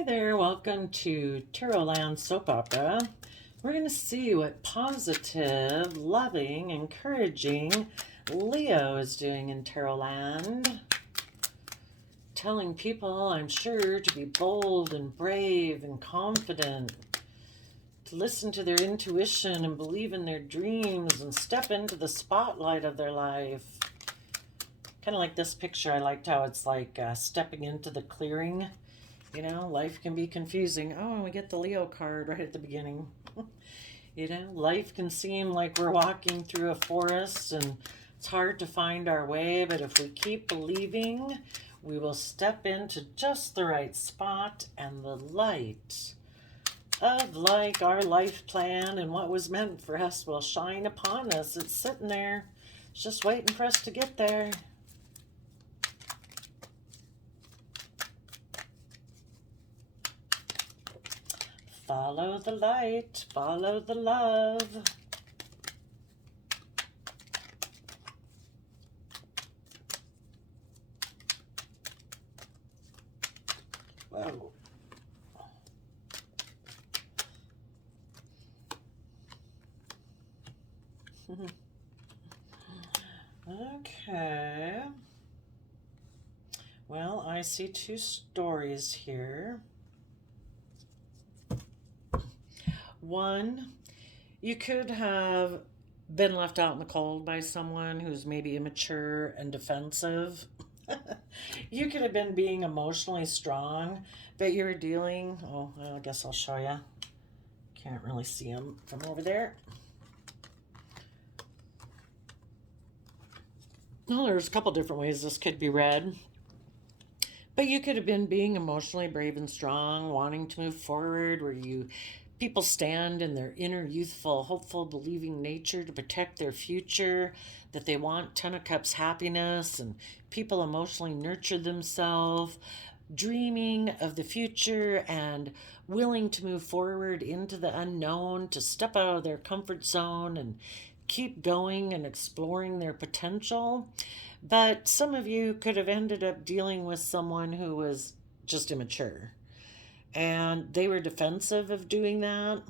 Hi there, welcome to Tarot Land Soap Opera. We're going to see what positive, loving, encouraging Leo is doing in Tarot Land. Telling people, I'm sure, to be bold and brave and confident, to listen to their intuition and believe in their dreams and step into the spotlight of their life. Kind of like this picture, I liked how it's like stepping into the clearing. You know, life can be confusing. Oh, and we get the Leo card right at the beginning. You know, life can seem like we're walking through a forest and it's hard to find our way, but if we keep believing, we will step into just the right spot and the light of like our life plan and what was meant for us will shine upon us. It's sitting there. It's just waiting for us to get there. Follow the light, follow the love. Whoa. Okay. Well, I see two stories here. One, you could have been left out in the cold by someone who's maybe immature and defensive. You could have been being emotionally strong, but you're dealing. Oh, well, I guess I'll show you. Can't really see him from over there. Well, there's a couple different ways this could be read. But you could have been being emotionally brave and strong, wanting to move forward, where people stand in their inner youthful, hopeful, believing nature to protect their future, that they want Ten of Cups happiness, and people emotionally nurture themselves, dreaming of the future and willing to move forward into the unknown, to step out of their comfort zone and keep going and exploring their potential. But some of you could have ended up dealing with someone who was just immature. And they were defensive of doing that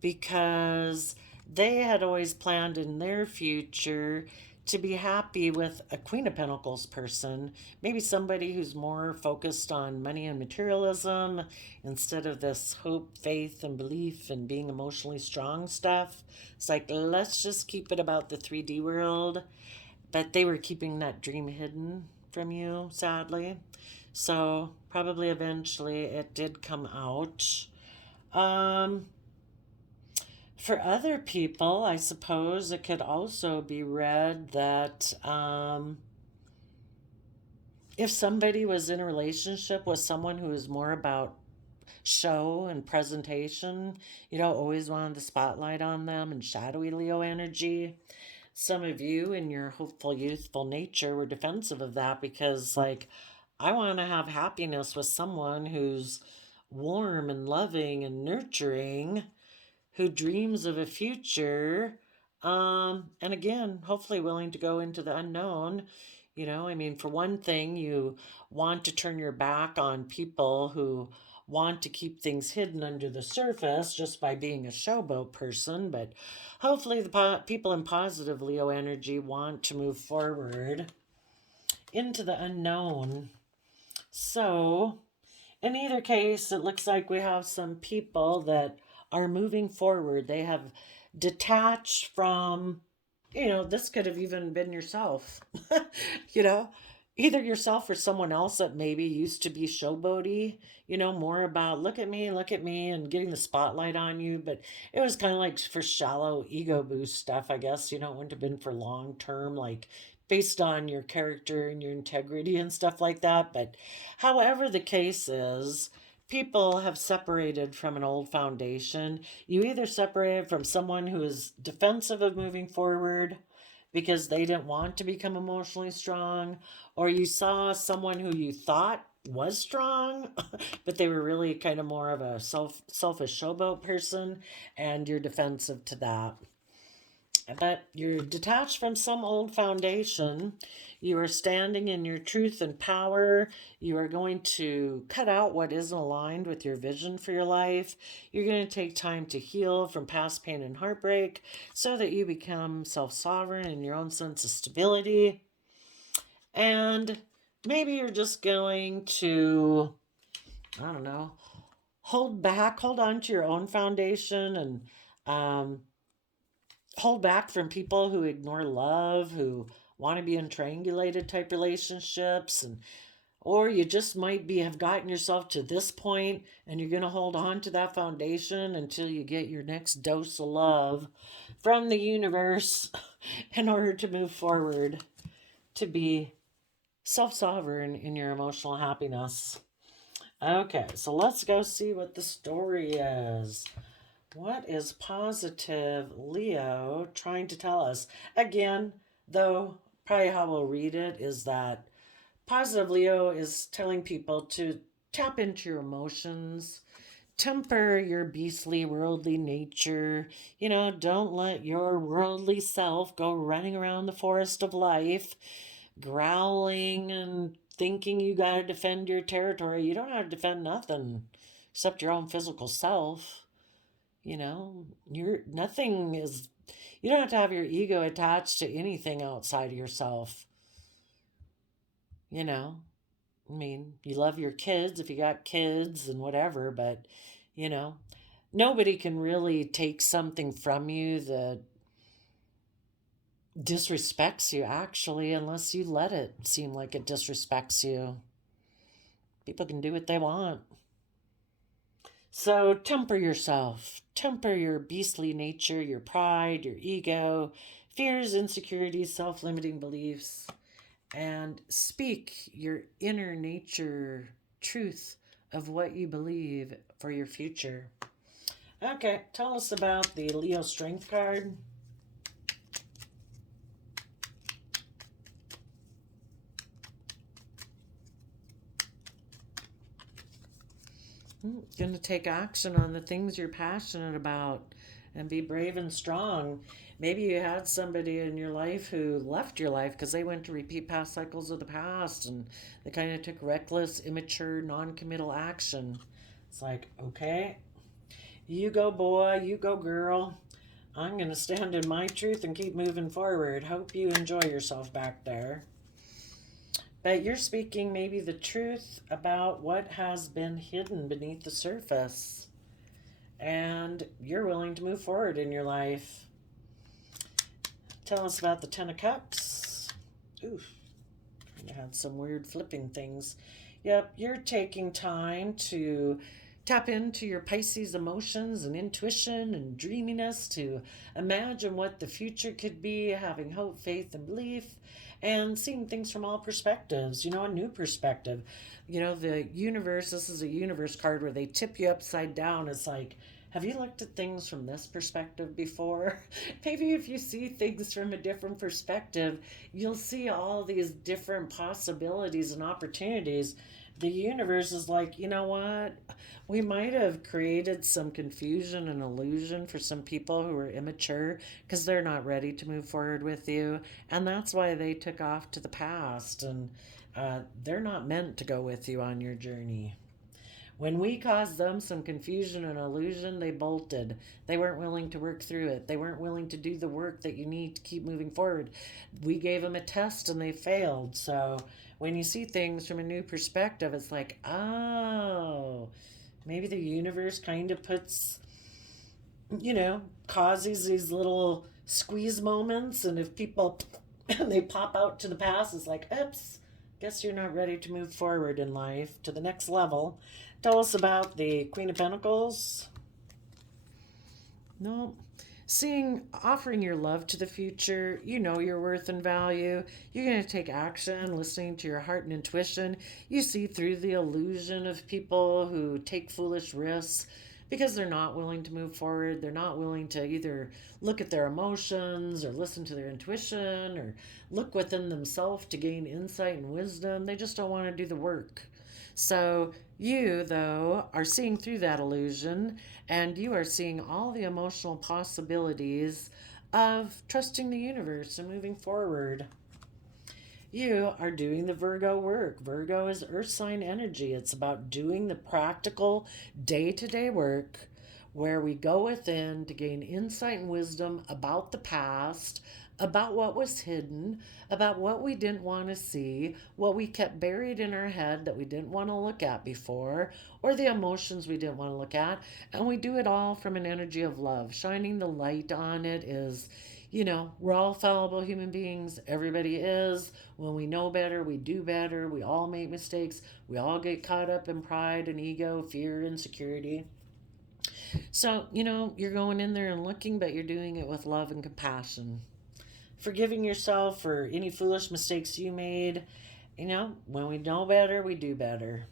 because they had always planned in their future to be happy with a Queen of Pentacles person, maybe somebody who's more focused on money and materialism instead of this hope, faith, and belief and being emotionally strong stuff. It's like, let's just keep it about the 3D world. But they were keeping that dream hidden from you, sadly. So probably eventually it did come out. For other people, I suppose it could also be read that if somebody was in a relationship with someone who was more about show and presentation, always wanted the spotlight on them and shadowy Leo energy. Some of you in your hopeful, youthful nature were defensive of that because, like, I want to have happiness with someone who's warm and loving and nurturing, who dreams of a future. And again, hopefully willing to go into the unknown. I mean, for one thing, you want to turn your back on people who want to keep things hidden under the surface just by being a showboat person. But hopefully, the people in positive Leo energy want to move forward into the unknown. So, in either case, it looks like we have some people that are moving forward. They have detached from, this could have even been yourself, you know, either yourself or someone else that maybe used to be showboaty, more about look at me, and getting the spotlight on you. But it was kind of like for shallow ego boost stuff, I guess, it wouldn't have been for long term, like based on your character and your integrity and stuff like that. But however the case is, people have separated from an old foundation. You either separated from someone who is defensive of moving forward because they didn't want to become emotionally strong, or you saw someone who you thought was strong, but they were really kind of more of a selfish showboat person, and you're defensive to that. But you're detached from some old foundation. You are standing in your truth and power. You are going to cut out what isn't aligned with your vision for your life. You're going to take time to heal from past pain and heartbreak so that you become self sovereign in your own sense of stability. And maybe you're just going to, I don't know, hold back, hold on to your own foundation, and um, hold back from people who ignore love, who want to be in triangulated type relationships, and or you just might be have gotten yourself to this point and you're going to hold on to that foundation until you get your next dose of love from the universe in order to move forward to be self-sovereign in your emotional happiness. Okay, so let's go see what the story is. What is positive Leo trying to tell us? Again, though, probably how we'll read it is that positive Leo is telling people to tap into your emotions, temper your beastly worldly nature. Don't let your worldly self go running around the forest of life, growling and thinking you got to defend your territory. You don't have to defend nothing except your own physical self. You're nothing is, you don't have to have your ego attached to anything outside of yourself. you know I mean, you love your kids if you got kids and whatever, but you know nobody can really take something from you that disrespects you, actually, unless you let it seem like it disrespects you. People can do what they want. So temper yourself. Temper your beastly nature, your pride, your ego, fears, insecurities, self limiting beliefs, and speak your inner nature truth of what you believe for your future. Okay, tell us about the Leo Strength card. Going to take action on the things you're passionate about and be brave and strong. Maybe you had somebody in your life who left your life because they went to repeat past cycles of the past and they kind of took reckless, immature, non committal action. It's like, okay, you go, boy, you go, girl. I'm going to stand in my truth and keep moving forward. Hope you enjoy yourself back there. But you're speaking maybe the truth about what has been hidden beneath the surface. And you're willing to move forward in your life. Tell us about the Ten of Cups. Oof, I had some weird flipping things. Yep, you're taking time to tap into your Pisces emotions and intuition and dreaminess to imagine what the future could be, having hope, faith, and belief, and seeing things from all perspectives, a new perspective. The universe, this is a universe card where they tip you upside down. It's like, have you looked at things from this perspective before? Maybe if you see things from a different perspective, you'll see all these different possibilities and opportunities. The universe is like, you know what? We might have created some confusion and illusion for some people who are immature because they're not ready to move forward with you. And that's why they took off to the past. And they're not meant to go with you on your journey. When we caused them some confusion and illusion, they bolted. They weren't willing to work through it. They weren't willing to do the work that you need to keep moving forward. We gave them a test and they failed. So when you see things from a new perspective, it's like, oh, maybe the universe kind of puts, causes these little squeeze moments. And if people, they pop out to the past, it's like, oops, guess you're not ready to move forward in life to the next level. Tell us about the Queen of Pentacles. No. Offering your love to the future, you know your worth and value. You're going to take action, listening to your heart and intuition. You see through the illusion of people who take foolish risks because they're not willing to move forward. They're not willing to either look at their emotions or listen to their intuition or look within themselves to gain insight and wisdom. They just don't want to do the work. So you, though, are seeing through that illusion and you are seeing all the emotional possibilities of trusting the universe and moving forward. You are doing the Virgo work. Virgo is earth sign energy. It's about doing the practical day to day work where we go within to gain insight and wisdom about the past, about what was hidden, about what we didn't want to see, what we kept buried in our head that we didn't want to look at before, or the emotions we didn't want to look at. And we do it all from an energy of love. Shining the light on it is, we're all fallible human beings. Everybody is. When we know better, we do better. We all make mistakes. We all get caught up in pride and ego, fear, insecurity. So, you're going in there and looking, but you're doing it with love and compassion. Forgiving yourself for any foolish mistakes you made. When we know better, we do better.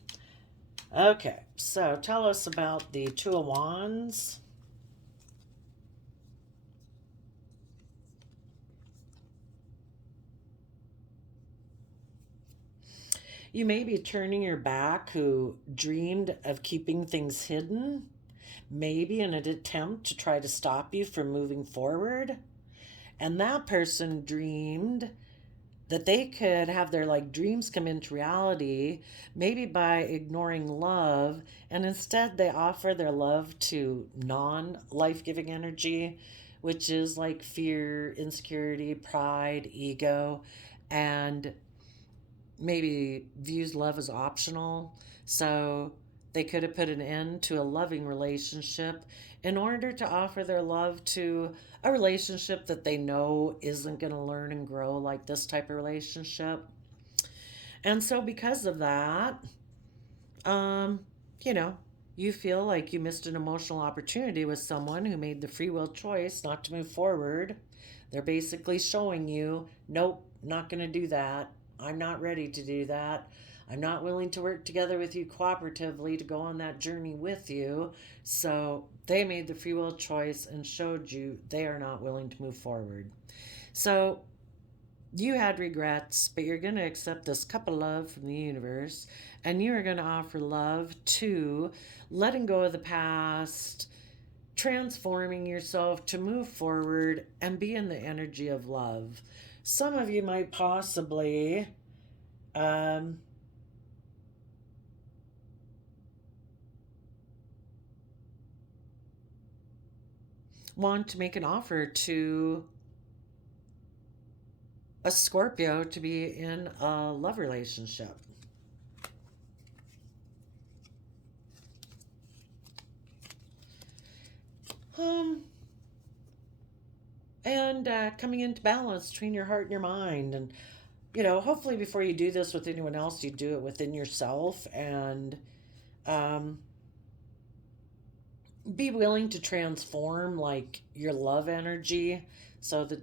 Okay, so tell us about the Two of Wands. You may be turning your back who dreamed of keeping things hidden, maybe in an attempt to try to stop you from moving forward. And that person dreamed that they could have their dreams come into reality, maybe by ignoring love, and instead they offer their love to non life giving energy, which is like fear, insecurity, pride, ego, and maybe views love as optional. So they could have put an end to a loving relationship in order to offer their love to a relationship that they know isn't going to learn and grow like this type of relationship. And so, because of that, um, you know, you feel like you missed an emotional opportunity with someone who made the free will choice not to move forward. They're basically showing you, nope, not going to do that. I'm not ready to do that. I'm not willing to work together with you cooperatively to go on that journey with you. So they made the free will choice and showed you they are not willing to move forward. So you had regrets, but you're going to accept this cup of love from the universe, and you are going to offer love to letting go of the past, transforming yourself to move forward and be in the energy of love. Some of you might possibly want to make an offer to a Scorpio to be in a love relationship. And coming into balance between your heart and your mind. And, hopefully before you do this with anyone else, you do it within yourself and um, be willing to transform your love energy. So the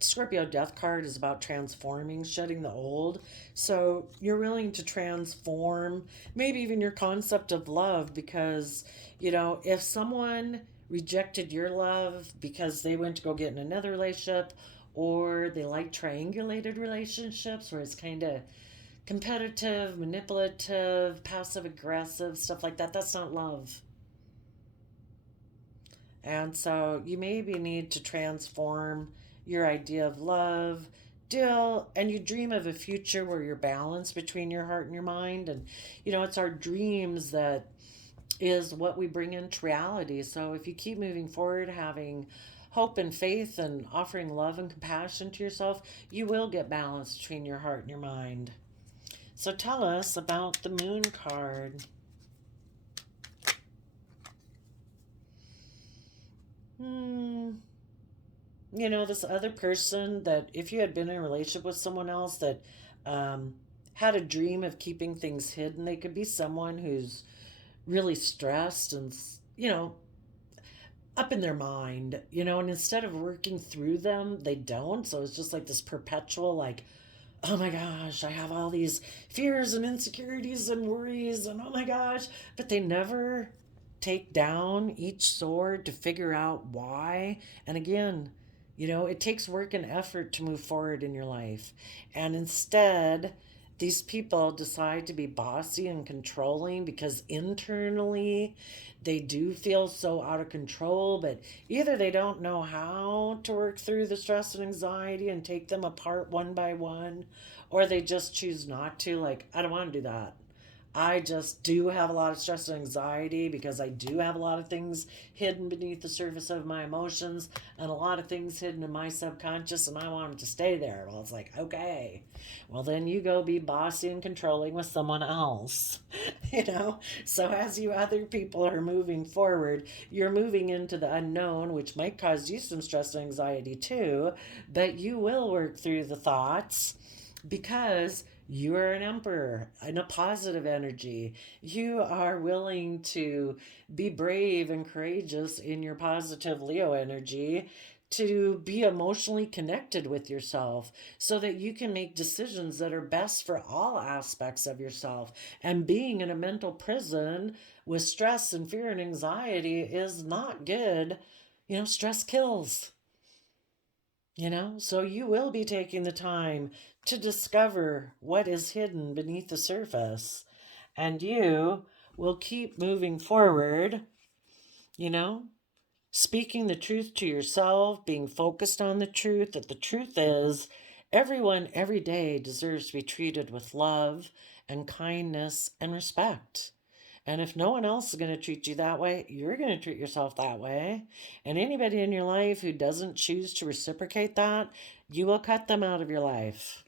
Scorpio death card is about transforming, shedding the old. So you're willing to transform maybe even your concept of love because, if someone rejected your love because they went to go get in another relationship, or they like triangulated relationships where it's kind of competitive, manipulative, passive aggressive, stuff like that, that's not love. And so you maybe need to transform your idea of love, deal, and you dream of a future where you're balanced between your heart and your mind. And, it's our dreams that is what we bring into reality. So if you keep moving forward, having hope and faith and offering love and compassion to yourself, you will get balance between your heart and your mind. So tell us about the moon card. This other person that if you had been in a relationship with someone else that had a dream of keeping things hidden, they could be someone who's really stressed and, up in their mind, and instead of working through them, they don't. So it's just like this perpetual, oh my gosh, I have all these fears and insecurities and worries, and oh my gosh, but they never take down each sword to figure out why. And again, it takes work and effort to move forward in your life. And instead, These people decide to be bossy and controlling because internally they do feel so out of control, but either they don't know how to work through the stress and anxiety and take them apart one by one, or they just choose not to. Like, I don't want to do that. I just do have a lot of stress and anxiety because I do have a lot of things hidden beneath the surface of my emotions and a lot of things hidden in my subconscious, and I want them to stay there. Well, it's like, okay, well, then you go be bossy and controlling with someone else, you know? So, as you other people are moving forward, you're moving into the unknown, which might cause you some stress and anxiety too, but you will work through the thoughts because you are an emperor in a positive energy. You are willing to be brave and courageous in your positive Leo energy, to be emotionally connected with yourself so that you can make decisions that are best for all aspects of yourself. And being in a mental prison with stress and fear and anxiety is not good. You know, stress kills. So you will be taking the time to discover what is hidden beneath the surface. And you will keep moving forward, you know, speaking the truth to yourself, being focused on the truth, that the truth is everyone every day deserves to be treated with love and kindness and respect. And if no one else is going to treat you that way, you're going to treat yourself that way. And anybody in your life who doesn't choose to reciprocate that, you will cut them out of your life.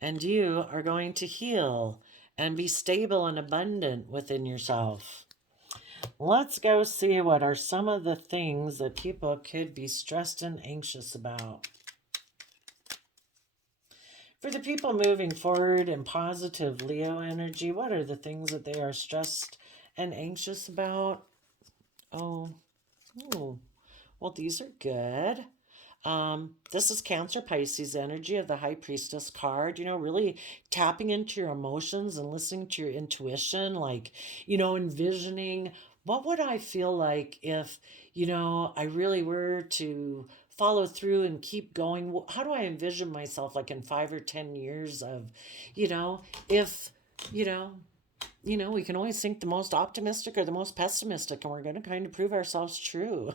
And you are going to heal and be stable and abundant within yourself. Let's go see what are some of the things that people could be stressed and anxious about. For the people moving forward in positive Leo energy, what are the things that they are stressed and anxious about? Oh, oh, well, these are good. This is Cancer Pisces energy of the High Priestess card. Really tapping into your emotions and listening to your intuition, like, envisioning what would I feel like if, I really were to follow through and keep going. How do I envision myself like in 5 or 10 years of, if, you know, we can always think the most optimistic or the most pessimistic, and we're going to kind of prove ourselves true.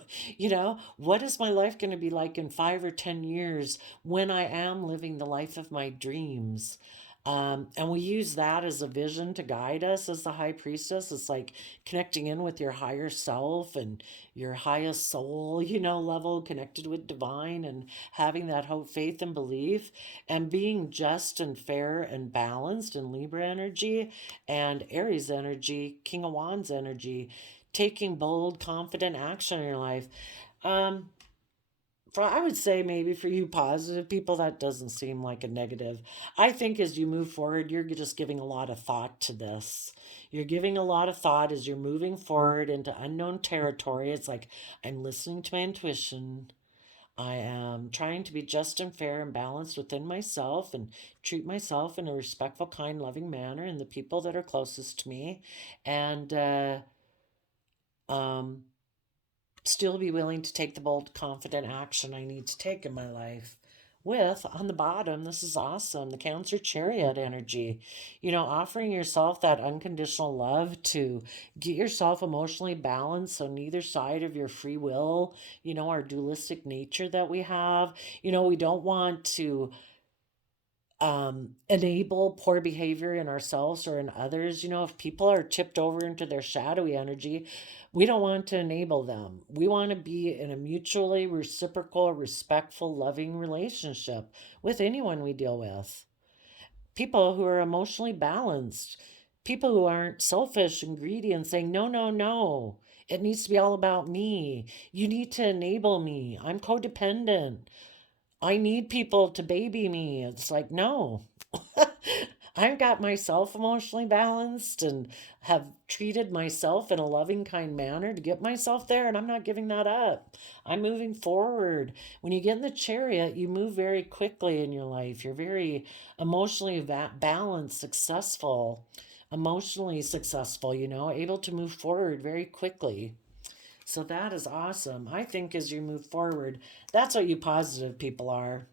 What is my life going to be like in 5 or 10 years when I am living the life of my dreams? And we use that as a vision to guide us as the high priestess. It's like connecting in with your higher self and your highest soul, level connected with divine and having that hope, faith, and belief and being just and fair and balanced in Libra energy and Aries energy, King of Wands energy, taking bold, confident action in your life. Um, I would say maybe for you positive people, that doesn't seem like a negative. I think as you move forward, you're just giving a lot of thought to this. You're giving a lot of thought as you're moving forward into unknown territory. It's like, I'm listening to my intuition. I am trying to be just and fair and balanced within myself and treat myself in a respectful, kind, loving manner and the people that are closest to me. And, um, still be willing to take the bold, confident action I need to take in my life. With on the bottom, this is awesome, the Cancer Chariot energy. Offering yourself that unconditional love to get yourself emotionally balanced so neither side of your free will, our dualistic nature that we have. We don't want to enable poor behavior in ourselves or in others. If people are tipped over into their shadowy energy, we don't want to enable them. We want to be in a mutually reciprocal, respectful, loving relationship with anyone we deal with. People who are emotionally balanced, people who aren't selfish and greedy and saying, no, no, no. It needs to be all about me. You need to enable me. I'm codependent. I need people to baby me. It's like, no. I've got myself emotionally balanced and have treated myself in a loving, kind manner to get myself there, and I'm not giving that up. I'm moving forward. When you get in the chariot, you move very quickly in your life. You're very emotionally balanced, successful, emotionally successful, able to move forward very quickly. So that is awesome. I think as you move forward, that's what you positive people are.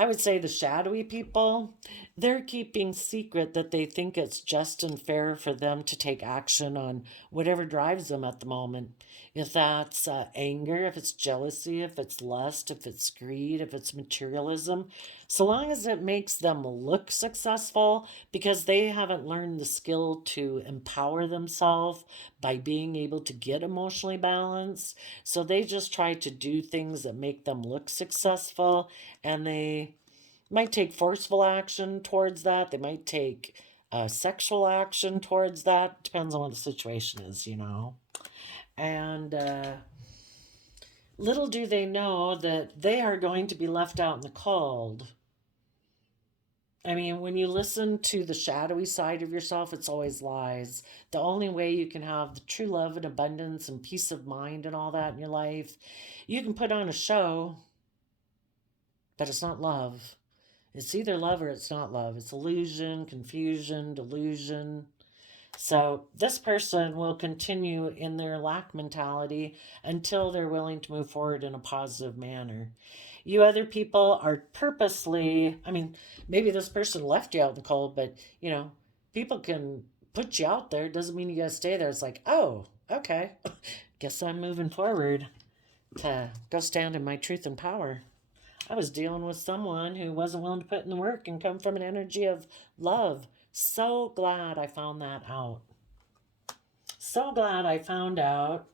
I would say the shadowy people, they're keeping secret that they think it's just and fair for them to take action on whatever drives them at the moment. If that's anger, if it's jealousy, if it's lust, if it's greed, if it's materialism, so long as it makes them look successful, because they haven't learned the skill to empower themselves by being able to get emotionally balanced. So they just try to do things that make them look successful, and they might take forceful action towards that. They might take sexual action towards that. Depends on what the situation is, you know. And little do they know that they are going to be left out in the cold. I mean, when you listen to the shadowy side of yourself, it's always lies. The only way you can have the true love and abundance and peace of mind and all that in your life, you can put on a show, but it's not love. It's either love or it's not love. It's illusion, confusion, delusion. So this person will continue in their lack mentality until they're willing to move forward in a positive manner. You other people are purposely, I mean, maybe this person left you out in the cold, but people can put you out there. It doesn't mean you gotta stay there. It's like, oh, okay. Guess I'm moving forward to go stand in my truth and power. I was dealing with someone who wasn't willing to put in the work and come from an energy of love. So glad I found that out. So glad I found out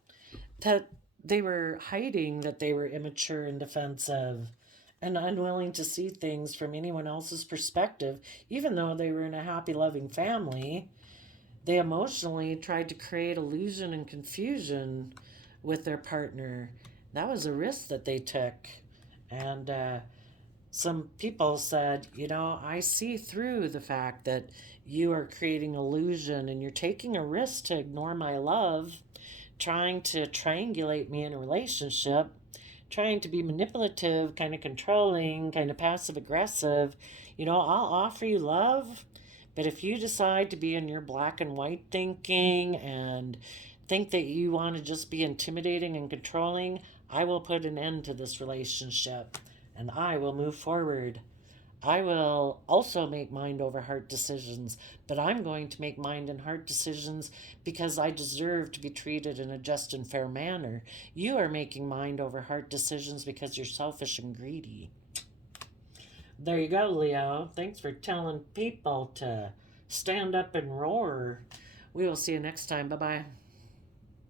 that they were hiding that they were immature and defensive and unwilling to see things from anyone else's perspective. Even though they were in a happy, loving family, they emotionally tried to create illusion and confusion with their partner. That was a risk that they took. And some people said, I see through the fact that you are creating illusion and you're taking a risk to ignore my love, trying to triangulate me in a relationship, trying to be manipulative, kind of controlling, kind of passive aggressive. I'll offer you love, but if you decide to be in your black and white thinking and think that you want to just be intimidating and controlling, I will put an end to this relationship and I will move forward. I will also make mind over heart decisions, but I'm going to make mind and heart decisions because I deserve to be treated in a just and fair manner. You are making mind over heart decisions because you're selfish and greedy. There you go, Leo. Thanks for telling people to stand up and roar. We will see you next time. Bye bye.